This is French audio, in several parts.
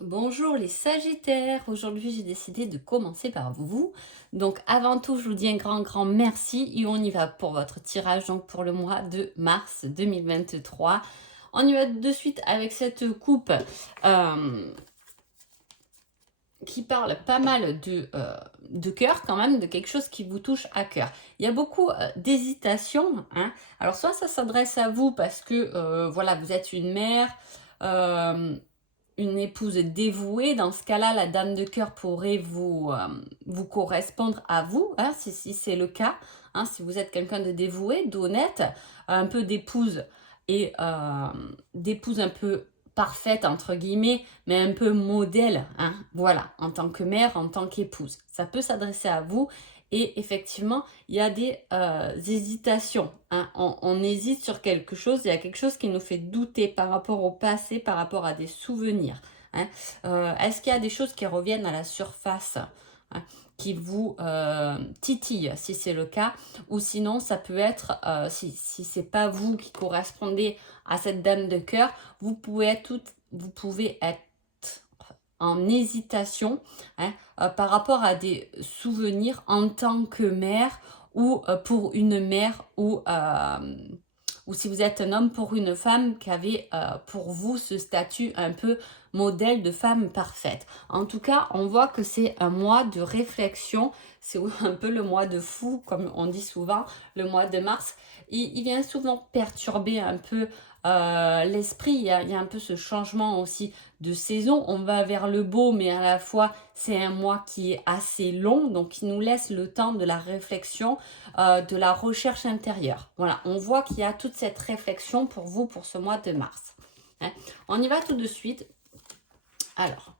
Bonjour les Sagittaires, aujourd'hui j'ai décidé de commencer par vous. Donc avant tout, je vous dis un grand merci et on y va pour votre tirage donc pour le mois de mars 2023. On y va de suite avec cette coupe qui parle pas mal de cœur quand même, de quelque chose qui vous touche à cœur. Il y a beaucoup d'hésitation, hein. Alors soit ça s'adresse à vous parce que voilà, vous êtes une mère, euh, une épouse dévouée. Dans ce cas-là, la dame de cœur pourrait vous correspondre à vous, hein, si c'est le cas, hein, si vous êtes quelqu'un de dévoué, d'honnête, un peu d'épouse et d'épouse un peu parfaite entre guillemets, mais un peu modèle, hein, voilà, en tant que mère, en tant qu'épouse. Ça peut s'adresser à vous et effectivement, il y a des hésitations, hein. On hésite sur quelque chose, il y a quelque chose qui nous fait douter par rapport au passé, par rapport à des souvenirs, hein. Est-ce qu'il y a des choses qui reviennent à la surface, hein, qui vous titillent, si c'est le cas, ou sinon ça peut être, si c'est pas vous qui correspondez à cette dame de cœur, vous pouvez être en hésitation, hein, par rapport à des souvenirs en tant que mère ou pour une mère ou si vous êtes un homme pour une femme qui avait pour vous ce statut un peu modèle de femme parfaite. En tout cas, on voit que c'est un mois de réflexion, c'est un peu le mois de fou, comme on dit souvent, le mois de mars. Il vient souvent perturber un peu l'esprit, il y a un peu ce changement aussi de saison. On va vers le beau, mais à la fois c'est un mois qui est assez long, donc qui nous laisse le temps de la réflexion, de la recherche intérieure. Voilà, on voit qu'il y a toute cette réflexion pour vous pour ce mois de mars, hein. On y va tout de suite. Alors,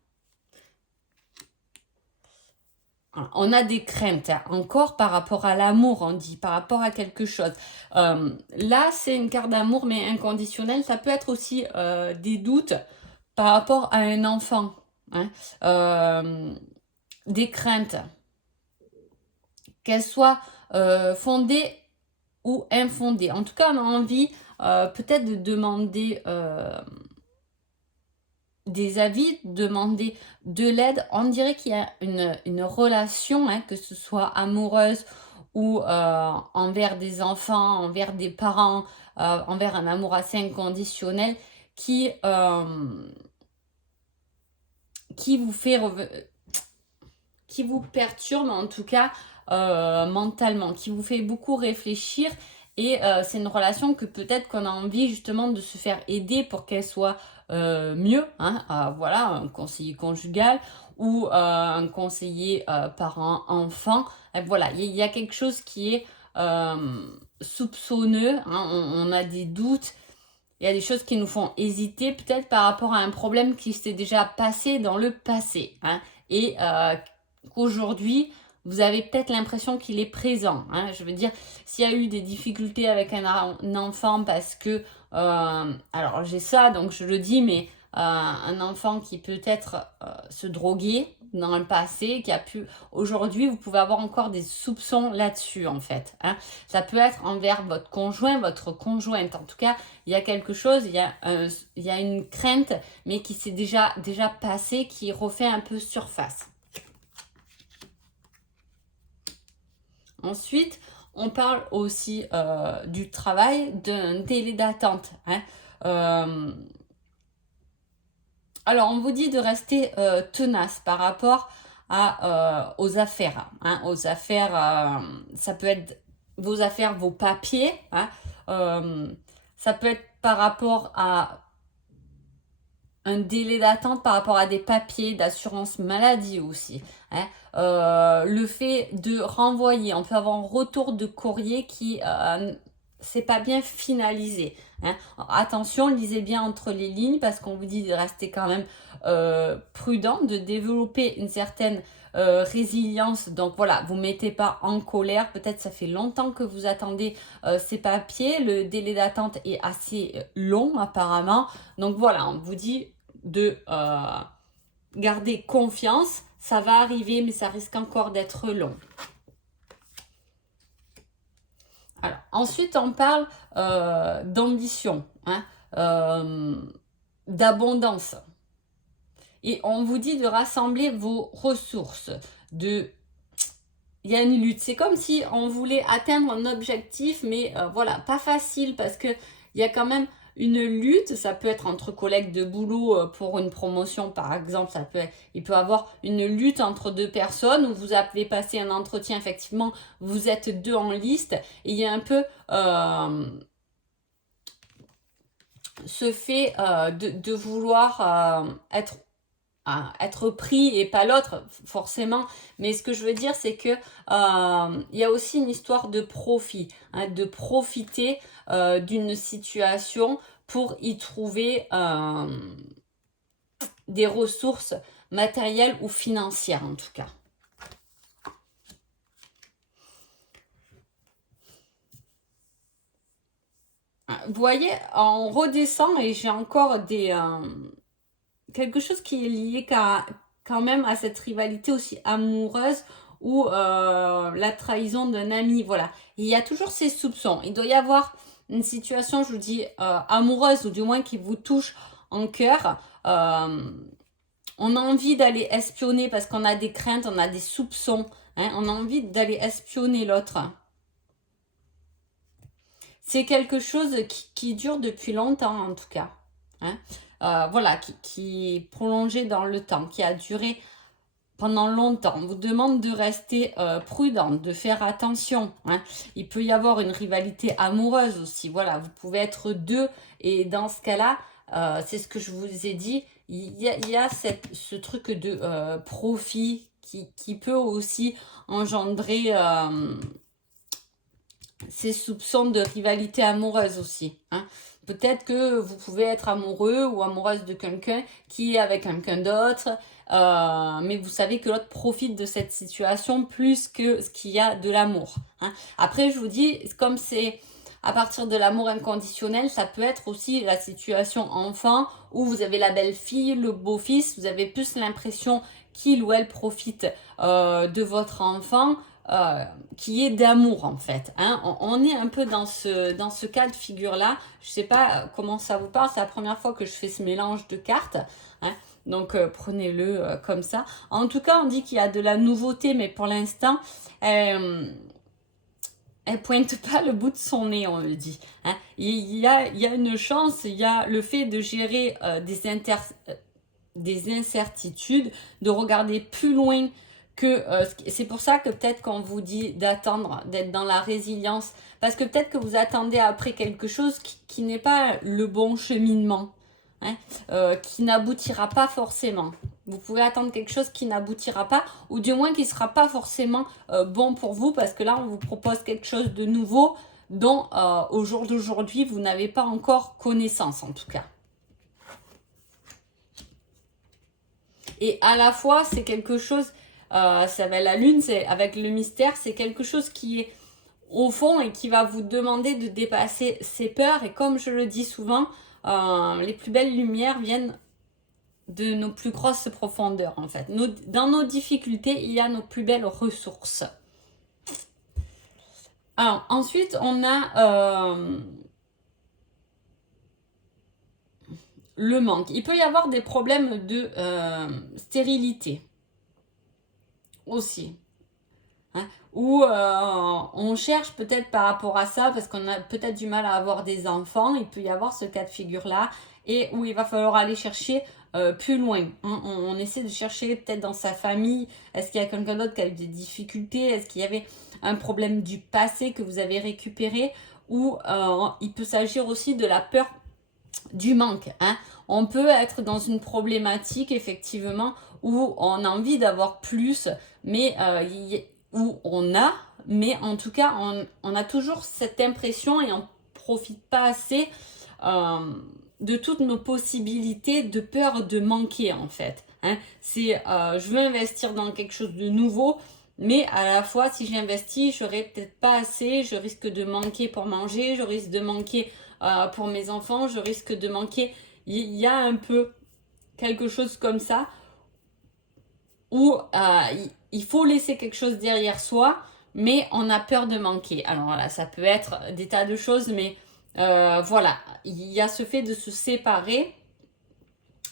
on a des craintes, hein, encore par rapport à l'amour, on dit, par rapport à quelque chose. Là, c'est une carte d'amour, mais inconditionnel. Ça peut être aussi des doutes par rapport à un enfant, hein. Des craintes, qu'elles soient fondées ou infondées. En tout cas, on a envie peut-être de demander des avis, demander de l'aide. On dirait qu'il y a une relation, hein, que ce soit amoureuse ou envers des enfants, envers des parents, envers un amour assez inconditionnel qui, qui vous fait qui vous perturbe en tout cas mentalement, qui vous fait beaucoup réfléchir et c'est une relation que peut-être qu'on a envie justement de se faire aider pour qu'elle soit mieux, hein. Voilà, un conseiller conjugal ou un conseiller parent-enfant. Voilà, il y a quelque chose qui est soupçonneux, hein. On a des doutes, il y a des choses qui nous font hésiter, peut-être par rapport à un problème qui s'est déjà passé dans le passé, hein, et qu'aujourd'hui, vous avez peut-être l'impression qu'il est présent, hein. Je veux dire, s'il y a eu des difficultés avec un enfant parce que, alors j'ai ça, donc je le dis, mais un enfant qui peut-être se droguer dans le passé, qui a pu, aujourd'hui, vous pouvez avoir encore des soupçons là-dessus, en fait, hein. Ça peut être envers votre conjoint, votre conjointe. En tout cas, il y a quelque chose, il y a une crainte, mais qui s'est déjà passée, qui refait un peu surface. Ensuite, on parle aussi du travail, d'un délai d'attente, hein. Euh, alors, on vous dit de rester tenace par rapport aux affaires, hein. Aux affaires, ça peut être vos affaires, vos papiers, hein. Euh, Ça peut être par rapport à un délai d'attente par rapport à des papiers d'assurance maladie aussi, hein. Le fait de renvoyer, on peut avoir un retour de courrier qui c'est pas bien finalisé, hein. Attention, lisez bien entre les lignes parce qu'on vous dit de rester quand même prudent, de développer une certaine résilience. Donc voilà, vous mettez pas en colère. Peut-être ça fait longtemps que vous attendez ces papiers. Le délai d'attente est assez long apparemment. Donc voilà, on vous dit de garder confiance. Ça va arriver, mais ça risque encore d'être long. Alors, ensuite, on parle d'ambition, hein, d'abondance. Et on vous dit de rassembler vos ressources. Il y a une lutte. C'est comme si on voulait atteindre un objectif, mais voilà, pas facile parce qu'il y a quand même une lutte. Ça peut être entre collègues de boulot pour une promotion, par exemple. Il peut y avoir une lutte entre deux personnes où vous avez passé un entretien, effectivement, vous êtes deux en liste. Et il y a un peu ce fait de vouloir être pris et pas l'autre forcément, mais ce que je veux dire c'est que il y a aussi une histoire de profit, hein, de profiter d'une situation pour y trouver des ressources matérielles ou financières en tout cas. Vous voyez, on redescend et j'ai encore quelque chose qui est lié quand même à cette rivalité aussi amoureuse ou la trahison d'un ami. Voilà, il y a toujours ces soupçons. Il doit y avoir une situation, je vous dis, amoureuse ou du moins qui vous touche en cœur. On a envie d'aller espionner parce qu'on a des craintes, on a des soupçons. Hein, on a envie d'aller espionner l'autre. C'est quelque chose qui dure depuis longtemps en tout cas. Hein. Voilà, qui est prolongé dans le temps, qui a duré pendant longtemps. On vous demande de rester prudent, de faire attention. Hein. Il peut y avoir une rivalité amoureuse aussi. Voilà, vous pouvez être deux et dans ce cas-là, c'est ce que je vous ai dit, il y a ce truc de profit qui peut aussi engendrer ces soupçons de rivalité amoureuse aussi. Hein. Peut-être que vous pouvez être amoureux ou amoureuse de quelqu'un qui est avec quelqu'un d'autre, mais vous savez que l'autre profite de cette situation plus que ce qu'il y a de l'amour. Hein. Après, je vous dis, comme c'est à partir de l'amour inconditionnel, ça peut être aussi la situation enfant où vous avez la belle-fille, le beau-fils, vous avez plus l'impression qu'il ou elle profite de votre enfant qui est d'amour en fait. Hein. On est un peu dans ce cas de figure-là. Je sais pas comment ça vous parle, c'est la première fois que je fais ce mélange de cartes. Hein. Donc prenez-le comme ça. En tout cas, on dit qu'il y a de la nouveauté, mais pour l'instant, elle pointe pas le bout de son nez, on le dit. Hein. Il y a une chance, il y a le fait de gérer des incertitudes, de regarder plus loin que c'est pour ça que peut-être qu'on vous dit d'attendre, d'être dans la résilience, parce que peut-être que vous attendez après quelque chose qui n'est pas le bon cheminement, hein, qui n'aboutira pas forcément. Vous pouvez attendre quelque chose qui n'aboutira pas, ou du moins qui ne sera pas forcément bon pour vous, parce que là, on vous propose quelque chose de nouveau dont au jour d'aujourd'hui, vous n'avez pas encore connaissance en tout cas. Et à la fois, c'est quelque chose, ça va la lune, c'est avec le mystère, c'est quelque chose qui est au fond et qui va vous demander de dépasser ses peurs. Et comme je le dis souvent, les plus belles lumières viennent de nos plus grosses profondeurs en fait. Dans nos difficultés, il y a nos plus belles ressources. Alors ensuite, on a le manque. Il peut y avoir des problèmes de stérilité aussi. Hein, où on cherche peut-être par rapport à ça, parce qu'on a peut-être du mal à avoir des enfants, il peut y avoir ce cas de figure-là, et où il va falloir aller chercher plus loin. Hein. On essaie de chercher peut-être dans sa famille, est-ce qu'il y a quelqu'un d'autre qui a eu des difficultés, est-ce qu'il y avait un problème du passé que vous avez récupéré, ou il peut s'agir aussi de la peur du manque. Hein. On peut être dans une problématique effectivement où on a envie d'avoir plus, mais où on a, mais en tout cas on a toujours cette impression et on profite pas assez de toutes nos possibilités de peur de manquer en fait. Hein. C'est je veux investir dans quelque chose de nouveau, mais à la fois si j'investis, j'aurai peut-être pas assez, je risque de manquer pour manger, je risque de manquer pour mes enfants, je risque de manquer. Il y a un peu quelque chose comme ça où il faut laisser quelque chose derrière soi, mais on a peur de manquer. Alors voilà, ça peut être des tas de choses, mais voilà, il y a ce fait de se séparer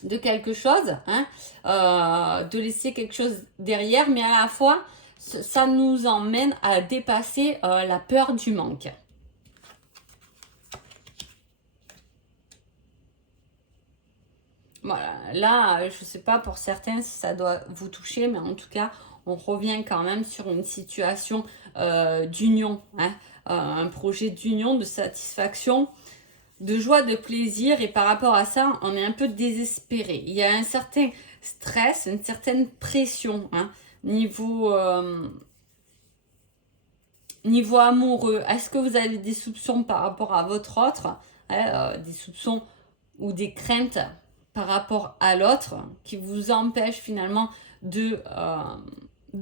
de quelque chose, hein, de laisser quelque chose derrière, mais à la fois, ça nous emmène à dépasser la peur du manque. Voilà, là, je ne sais pas pour certains si ça doit vous toucher, mais en tout cas, on revient quand même sur une situation d'union, hein, un projet d'union, de satisfaction, de joie, de plaisir. Et par rapport à ça, on est un peu désespéré. Il y a un certain stress, une certaine pression, hein, niveau amoureux. Est-ce que vous avez des soupçons par rapport à votre autre, hein, des soupçons ou des craintes par rapport à l'autre qui vous empêchent finalement de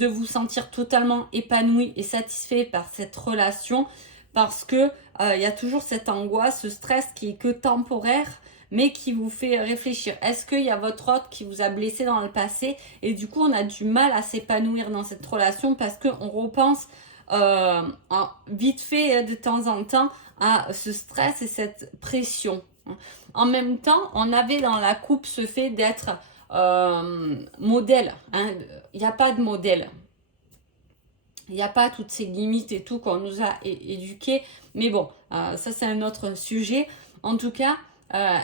vous sentir totalement épanoui et satisfait par cette relation, parce que il y a toujours cette angoisse, ce stress qui est que temporaire, mais qui vous fait réfléchir. Est-ce qu'il y a votre autre qui vous a blessé dans le passé et du coup on a du mal à s'épanouir dans cette relation parce qu'on repense vite fait de temps en temps à ce stress et cette pression. En même temps, on avait dans la coupe ce fait d'être modèle. Hein. Il n'y a pas de modèle. Il n'y a pas toutes ces limites et tout qu'on nous a éduqués. Mais bon, ça c'est un autre sujet. En tout cas,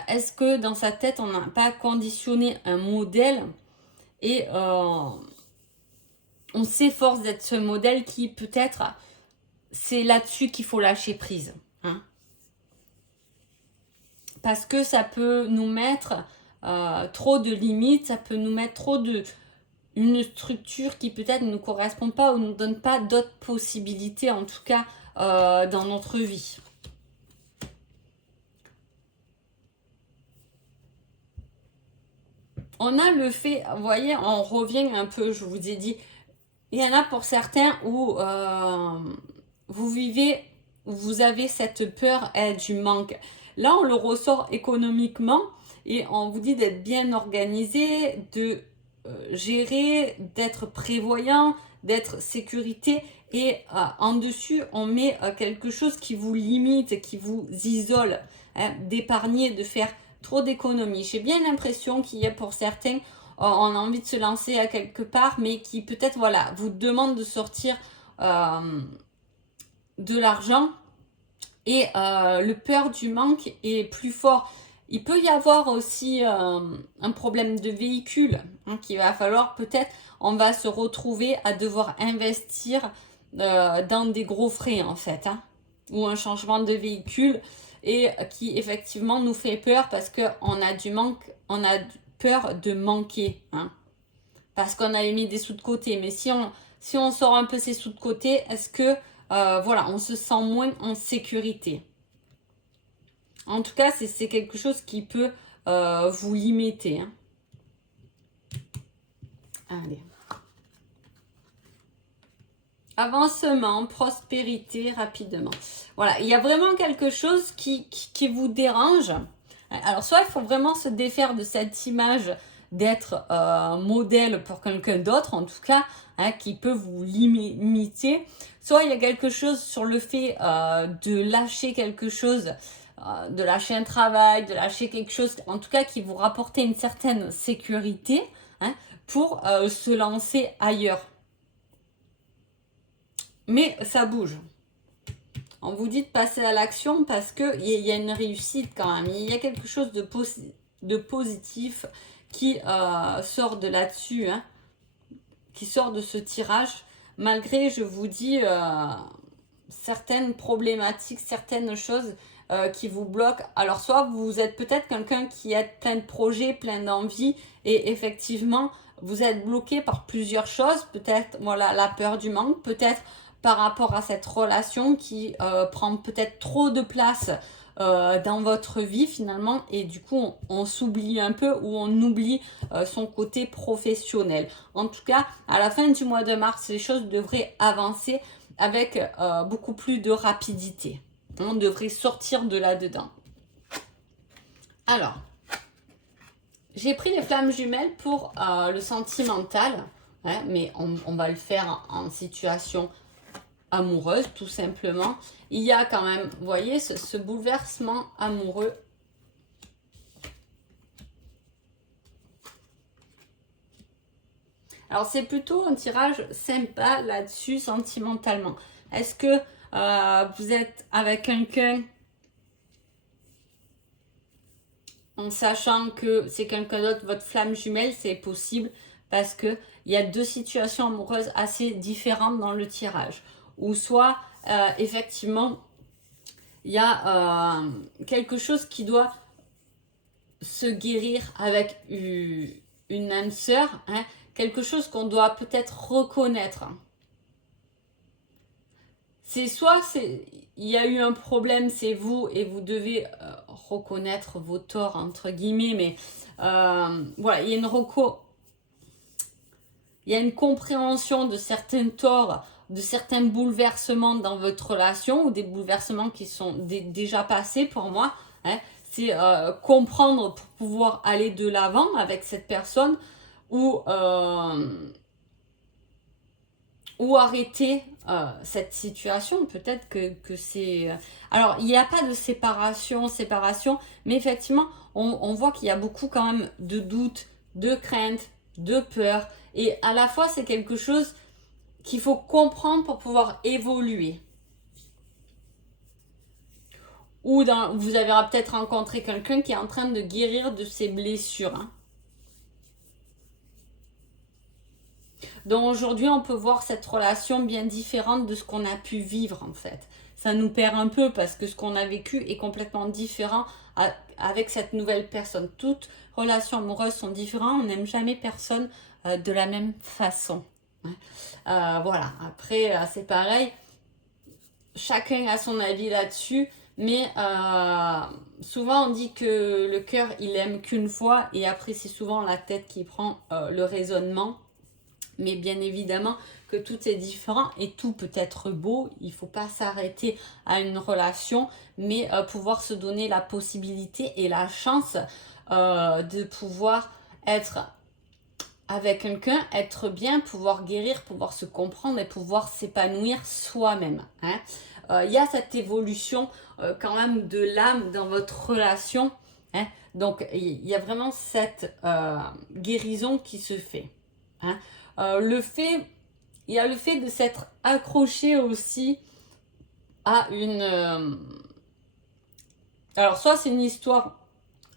est-ce que dans sa tête, on n'a pas conditionné un modèle et on s'efforce d'être ce modèle qui peut-être, c'est là-dessus qu'il faut lâcher prise. Hein. Parce que ça peut nous mettre trop de limites, ça peut nous mettre trop de une structure qui peut-être ne nous correspond pas ou ne nous donne pas d'autres possibilités, en tout cas dans notre vie. On a le fait, vous voyez, on revient un peu, je vous ai dit, il y en a pour certains où vous avez cette peur du manque. Là, on le ressort économiquement et on vous dit d'être bien organisé, de gérer, d'être prévoyant, d'être sécurité. Et en dessus, on met quelque chose qui vous limite, qui vous isole, hein, d'épargner, de faire trop d'économies. J'ai bien l'impression qu'il y a pour certains, on a envie de se lancer à quelque part, mais qui peut-être voilà, vous demande de sortir de l'argent. Et le peur du manque est plus fort. Il peut y avoir aussi un problème de véhicule, hein, qu'il va falloir peut-être, on va se retrouver à devoir investir dans des gros frais en fait, hein, ou un changement de véhicule et qui effectivement nous fait peur parce qu'on a on a peur de manquer, hein, parce qu'on avait mis des sous de côté. Mais si on sort un peu ces sous de côté, est-ce que voilà, on se sent moins en sécurité? En tout cas, c'est quelque chose qui peut vous limiter. Hein. Allez. Avancement, prospérité, rapidement. Voilà, il y a vraiment quelque chose qui vous dérange. Alors, soit il faut vraiment se défaire de cette image d'être modèle pour quelqu'un d'autre, en tout cas, hein, qui peut vous limiter. Soit il y a quelque chose sur le fait de lâcher quelque chose, de lâcher un travail, de lâcher quelque chose, en tout cas qui vous rapporte une certaine sécurité, hein, pour se lancer ailleurs. Mais ça bouge. On vous dit de passer à l'action parce qu'il y a une réussite quand même. Il y a quelque chose de positif qui sort de là-dessus, hein, qui sort de ce tirage. Malgré, je vous dis, certaines problématiques, certaines choses qui vous bloquent. Alors soit vous êtes peut-être quelqu'un qui a plein de projets, plein d'envies et effectivement vous êtes bloqué par plusieurs choses. Peut-être voilà, la peur du manque, peut-être par rapport à cette relation qui prend peut-être trop de place dans votre vie finalement et du coup on s'oublie un peu ou on oublie son côté professionnel. En tout cas, à la fin du mois de mars, les choses devraient avancer avec beaucoup plus de rapidité. On devrait sortir de là-dedans. Alors, j'ai pris les flammes jumelles pour le sentimental, hein, mais on va le faire en situation amoureuse, tout simplement. Il y a quand même, vous voyez, ce bouleversement amoureux. Alors, c'est plutôt un tirage sympa là-dessus, sentimentalement. Est-ce que vous êtes avec quelqu'un en sachant que c'est quelqu'un d'autre, votre flamme jumelle, c'est possible parce qu'il y a deux situations amoureuses assez différentes dans le tirage. Ou soit, effectivement, il y a quelque chose qui doit se guérir avec une âme sœur, hein, quelque chose qu'on doit peut-être reconnaître. C'est soit il y a eu un problème, c'est vous, et vous devez reconnaître vos torts, entre guillemets, mais voilà, il y a une compréhension de certains torts, de certains bouleversements dans votre relation, ou des bouleversements qui sont déjà passés pour moi, hein. C'est comprendre pour pouvoir aller de l'avant avec cette personne, ou arrêter cette situation. Peut-être que c'est... Alors, il n'y a pas de séparation, mais effectivement, on voit qu'il y a beaucoup quand même de doutes, de craintes, de peur. Et à la fois, c'est quelque chose qu'il faut comprendre pour pouvoir évoluer. Ou vous avez peut-être rencontré quelqu'un qui est en train de guérir de ses blessures, hein. Donc aujourd'hui, on peut voir cette relation bien différente de ce qu'on a pu vivre en fait. Ça nous perd un peu parce que ce qu'on a vécu est complètement différent avec cette nouvelle personne. Toutes relations amoureuses sont différentes, on n'aime jamais personne de la même façon. Voilà, après c'est pareil, chacun a son avis là-dessus, mais souvent on dit que le cœur il aime qu'une fois et après c'est souvent la tête qui prend le raisonnement. Mais bien évidemment que tout est différent et tout peut être beau. Il ne faut pas s'arrêter à une relation, mais pouvoir se donner la possibilité et la chance de pouvoir être avec quelqu'un, être bien, pouvoir guérir, pouvoir se comprendre et pouvoir s'épanouir soi-même, hein. Il y a cette évolution quand même de l'âme dans votre relation, hein. Donc il y a vraiment cette guérison qui se fait, hein. Il y a le fait de s'être accroché aussi à une... alors, soit c'est une histoire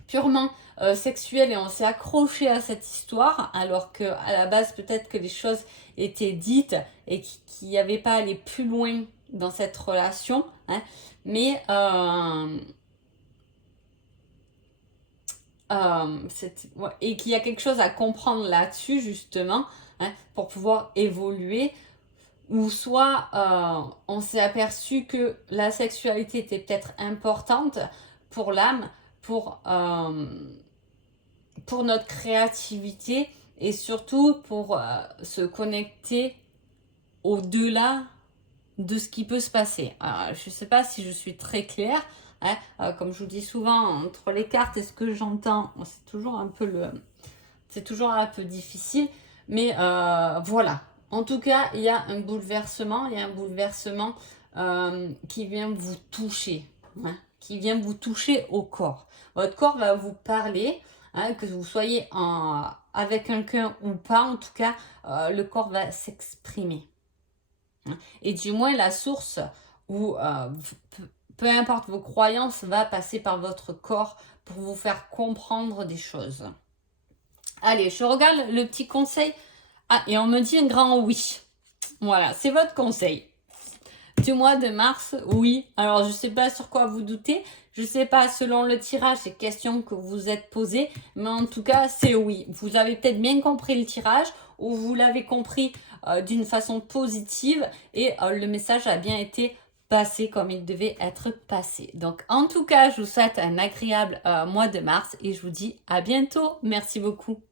purement sexuelle et on s'est accroché à cette histoire, alors qu'à la base, peut-être que les choses étaient dites et qu'il n'y avait pas à aller plus loin dans cette relation, hein, mais... et qu'il y a quelque chose à comprendre là-dessus, justement, hein, pour pouvoir évoluer. Ou soit on s'est aperçu que la sexualité était peut-être importante pour l'âme, pour notre créativité et surtout pour se connecter au-delà de ce qui peut se passer. Je ne sais pas si je suis très claire, hein, comme je vous dis souvent, entre les cartes et ce que j'entends, c'est toujours un peu difficile, mais voilà. En tout cas, il y a un bouleversement, qui vient vous toucher, hein, qui vient vous toucher au corps. Votre corps va vous parler, hein, que vous soyez avec quelqu'un ou pas, en tout cas, le corps va s'exprimer. Et du moins, la source où, peu importe vos croyances, va passer par votre corps pour vous faire comprendre des choses. Allez, je regarde le petit conseil. Ah, et on me dit un grand oui. Voilà, c'est votre conseil. Du mois de mars, oui. Alors, je ne sais pas sur quoi vous doutez. Je ne sais pas, selon le tirage, ces questions que vous êtes posées. Mais en tout cas, c'est oui. Vous avez peut-être bien compris le tirage ou vous l'avez compris d'une façon positive. Et le message a bien été passé comme il devait être passé. Donc, en tout cas, je vous souhaite un agréable mois de mars et je vous dis à bientôt. Merci beaucoup.